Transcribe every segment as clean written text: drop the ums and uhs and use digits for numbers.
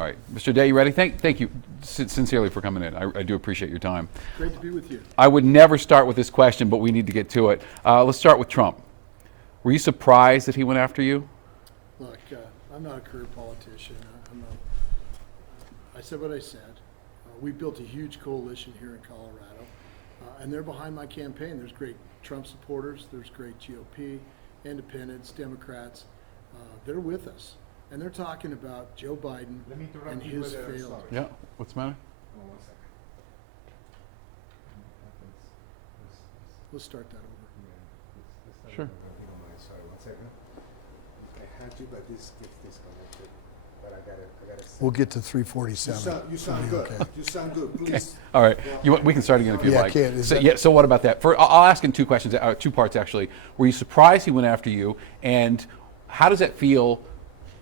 All right, Mr. Day, you ready? Thank you sincerely for coming in. I do appreciate your time. Great to be with you. I would never start with this question, but we need to get to it. Let's start with Trump. Were you surprised that he went after you? Look, I'm not a career politician. I said what I said. We built a huge coalition here in Colorado, and they're behind my campaign. There's great Trump supporters. There's great GOP, independents, Democrats. They're with us. And they're talking about Joe Biden and his failed. Yeah, what's the matter? Oh, 1 second. Let's start that over. Yeah, Sure. Sorry, 1 second. I had you, but this gets disconnected. But I gotta. We'll get to 347. You sound good. Okay. You sound good. Please. All right, we can start again if you Yeah, like. can. So what about that? I'll ask in two questions, two parts actually. Were you surprised he went after you, and how does that feel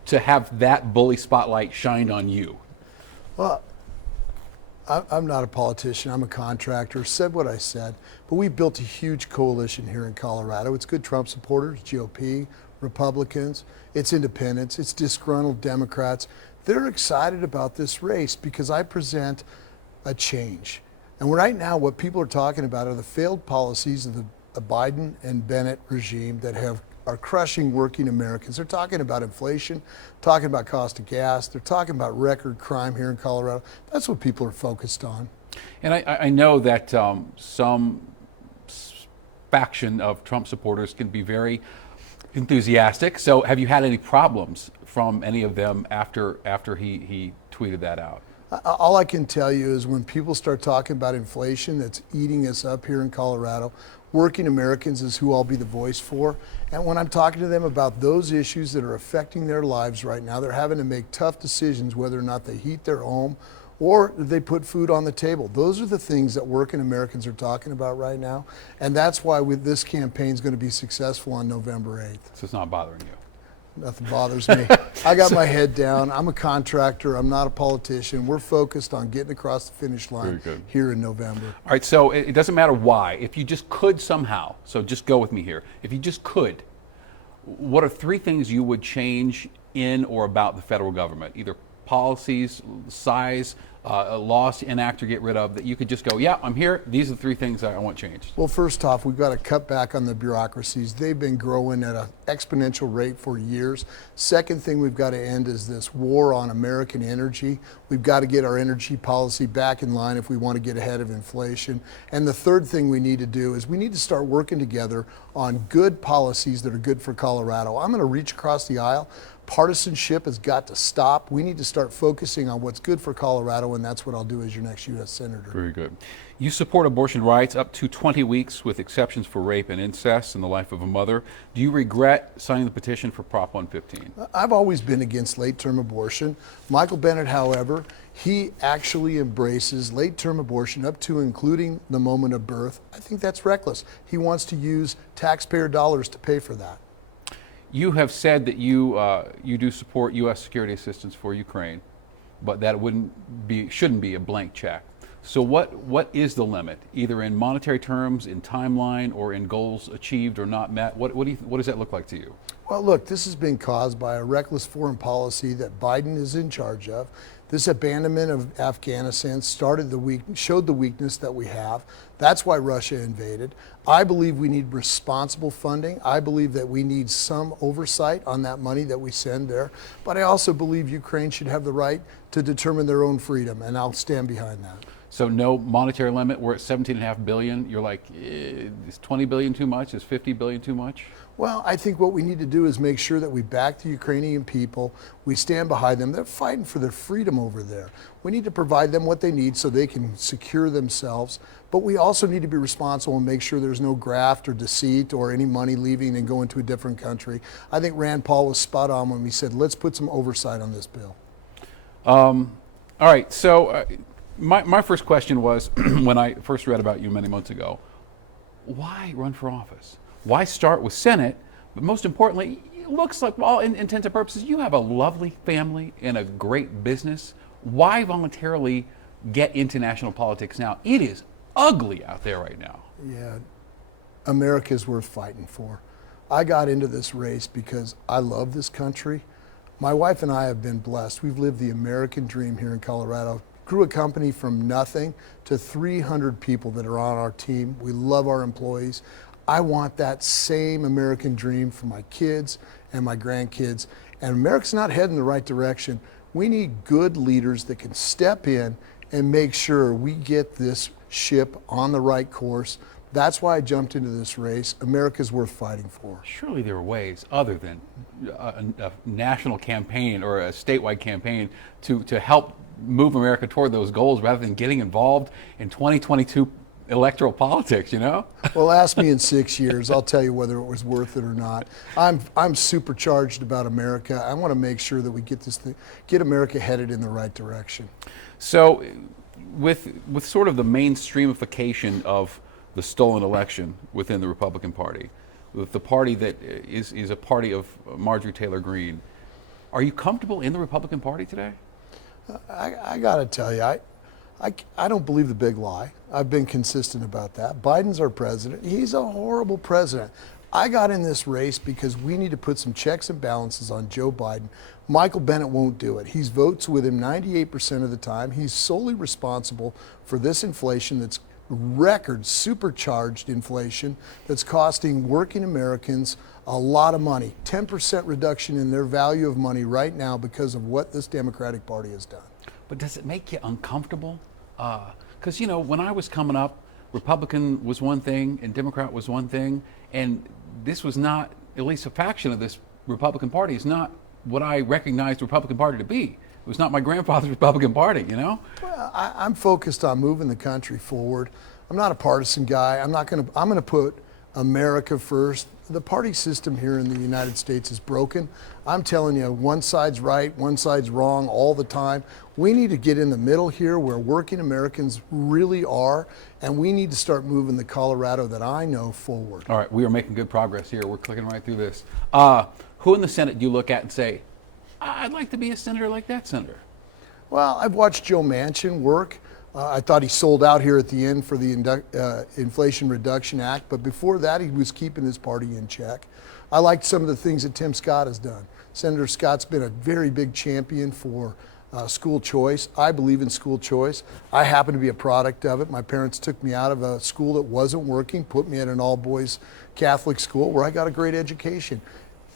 to have that bully spotlight shined on you? Well, I'm not a politician. I'm a contractor. Said what I said. But we built a huge coalition here in Colorado. It's good Trump supporters, GOP, Republicans. It's independents. It's disgruntled Democrats. They're excited about this race because I present a change. And right now, what people are talking about are the failed policies of the Biden and Bennett regime that are crushing working Americans. They're talking about inflation, talking about cost of gas. They're talking about record crime here in Colorado. That's what people are focused on. And I know that some faction of Trump supporters can be very enthusiastic. So have you had any problems from any of them after he tweeted that out? All I can tell you is when people start talking about inflation that's eating us up here in Colorado, working Americans is who I'll be the voice for. And when I'm talking to them about those issues that are affecting their lives right now, they're having to make tough decisions whether or not they heat their home or they put food on the table. Those are the things that working Americans are talking about right now. And that's why this campaign is going to be successful on November 8th. So it's not bothering you? Nothing bothers me. I got my head down. I'm a contractor. I'm not a politician. We're focused on getting across the finish line here in November. All right, so it doesn't matter why. If you just could somehow, so just go with me here. If you just could, what are three things you would change in or about the federal government? Either policies, size, laws to enact or get rid of, that you could just go, yeah, I'm here. These are the three things I want changed. Well, first off, we've got to cut back on the bureaucracies. They've been growing at an exponential rate for years. Second thing we've got to end is this war on American energy. We've got to get our energy policy back in line if we want to get ahead of inflation. And the third thing we need to do is we need to start working together on good policies that are good for Colorado. I'm going to reach across the aisle. Partisanship has got to stop. We need to start focusing on what's good for Colorado, and that's what I'll do as your next U.S. Senator. Very good. You support abortion rights up to 20 weeks with exceptions for rape and incest in the life of a mother. Do you regret signing the petition for Prop 115? I've always been against late-term abortion. Michael Bennett, however, he actually embraces late-term abortion up to including the moment of birth. I think that's reckless. He wants to use taxpayer dollars to pay for that. You have said that you do support U.S. security assistance for Ukraine, but that shouldn't be a blank check. So what is the limit, either in monetary terms, in timeline, or in goals achieved or not met? What does that look like to you? Well, look, this has been caused by a reckless foreign policy that Biden is in charge of. This abandonment of Afghanistan showed the weakness that we have. That's why Russia invaded. I believe we need responsible funding. I believe that we need some oversight on that money that we send there. But I also believe Ukraine should have the right to determine their own freedom, and I'll stand behind that. So no monetary limit. We're at $17.5 billion. You're like, is $20 billion too much? Is $50 billion too much? Well, I think what we need to do is make sure that we back the Ukrainian people. We stand behind them. They're fighting for their freedom over there. We need to provide them what they need so they can secure themselves. But we also need to be responsible and make sure there's no graft or deceit or any money leaving and going to a different country. I think Rand Paul was spot on when we said, let's put some oversight on this bill. All right. So my first question was, when I first read about you many months ago, why run for office? Why start with Senate? But most importantly, it looks like, well, in intents and purposes, you have a lovely family and a great business. Why voluntarily get into national politics now? It is ugly out there right now. Yeah, America's worth fighting for. I got into this race because I love this country. My wife and I have been blessed. We've lived the American dream here in Colorado. Grew a company from nothing to 300 people that are on our team. We love our employees. I want that same American dream for my kids and my grandkids. And America's not heading the right direction. We need good leaders that can step in and make sure we get this ship on the right course. That's why I jumped into this race. America's worth fighting for. Surely there are ways other than a national campaign or a statewide campaign to help move America toward those goals rather than getting involved in 2022 electoral politics, you know? Well, ask me in 6 years. I'll tell you whether it was worth it or not. I'm supercharged about America. I want to make sure that we get America headed in the right direction. So with sort of the mainstreamification of the stolen election within the Republican Party, with the party that is a party of Marjorie Taylor Greene, are you comfortable in the Republican Party today? I got to tell you, I don't believe the big lie. I've been consistent about that. Biden's our president. He's a horrible president. I got in this race because we need to put some checks and balances on Joe Biden. Michael Bennet won't do it. He votes with him 98% of the time. He's solely responsible for this inflation that's record supercharged inflation that's costing working Americans a lot of money. 10% reduction in their value of money right now because of what this Democratic Party has done. But does it make you uncomfortable? Because, you know, when I was coming up, Republican was one thing and Democrat was one thing, and this was not, at least a faction of this Republican Party is not what I recognized the Republican Party to be. It was not my grandfather's Republican Party, you know? Well, I'm focused on moving the country forward. I'm not a partisan guy. I'm going to put America first. The party system here in the United States is broken. I'm telling you, one side's right, one side's wrong all the time. We need to get in the middle here where working Americans really are, and we need to start moving the Colorado that I know forward. All right, we are making good progress here. We're clicking right through this. Who in the Senate do you look at and say, I'd like to be a senator like that senator? Well, I've watched Joe Manchin work. I thought he sold out here at the end for the Inflation Reduction Act, but before that he was keeping his party in check. I liked some of the things that Tim Scott has done. Senator Scott's been a very big champion for school choice. I believe in school choice. I happen to be a product of it. My parents took me out of a school that wasn't working, put me at an all-boys Catholic school where I got a great education.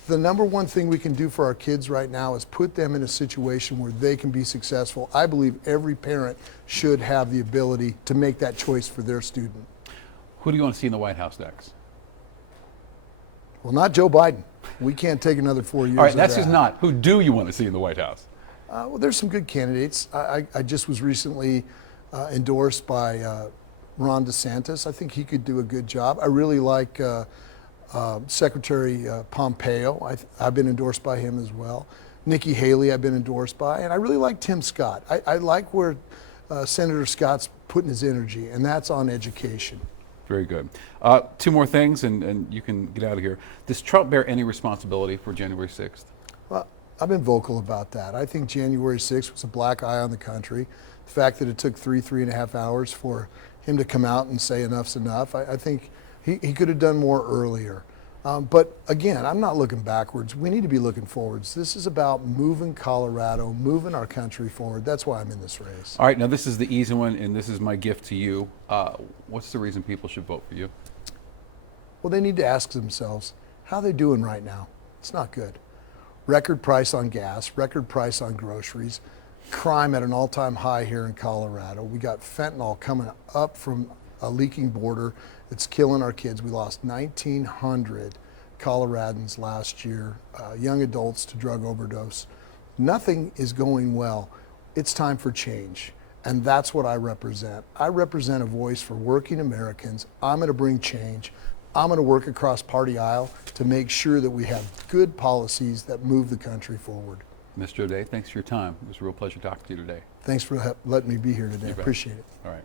The number one thing we can do for our kids right now is put them in a situation where they can be successful. I believe every parent should have the ability to make that choice for their student. Who do you want to see in the White House next? Well, not Joe Biden. We can't take another 4 years. All right, that's of that. just not. Who do you want to see in the White House? Well, there's some good candidates. I just was recently endorsed by Ron DeSantis. I think he could do a good job. I really like Secretary Pompeo. I've been endorsed by him as well. Nikki Haley I've been endorsed by, and I really like Tim Scott. I like where Senator Scott's putting his energy, and that's on education. Very good. Two more things, and you can get out of here. Does Trump bear any responsibility for January 6th? Well, I've been vocal about that. I think January 6th was a black eye on the country. The fact that it took 3.5 hours for him to come out and say enough's enough, I think he could have done more earlier. But again, I'm not looking backwards. We need to be looking forwards. This is about moving Colorado, moving our country forward. That's why I'm in this race. All right, now this is the easy one, and this is my gift to you. What's the reason people should vote for you? Well, they need to ask themselves, how are they doing right now? It's not good. Record price on gas, record price on groceries, crime at an all-time high here in Colorado. We got fentanyl coming up from a leaking border. It's killing our kids. We lost 1,900 Coloradans last year, young adults to drug overdose. Nothing is going well. It's time for change, and that's what I represent. I represent a voice for working Americans. I'm going to bring change. I'm going to work across party aisle to make sure that we have good policies that move the country forward. Mr. O'Day, thanks for your time. It was a real pleasure talking to you today. Thanks for letting me be here today. You bet. Appreciate it. All right.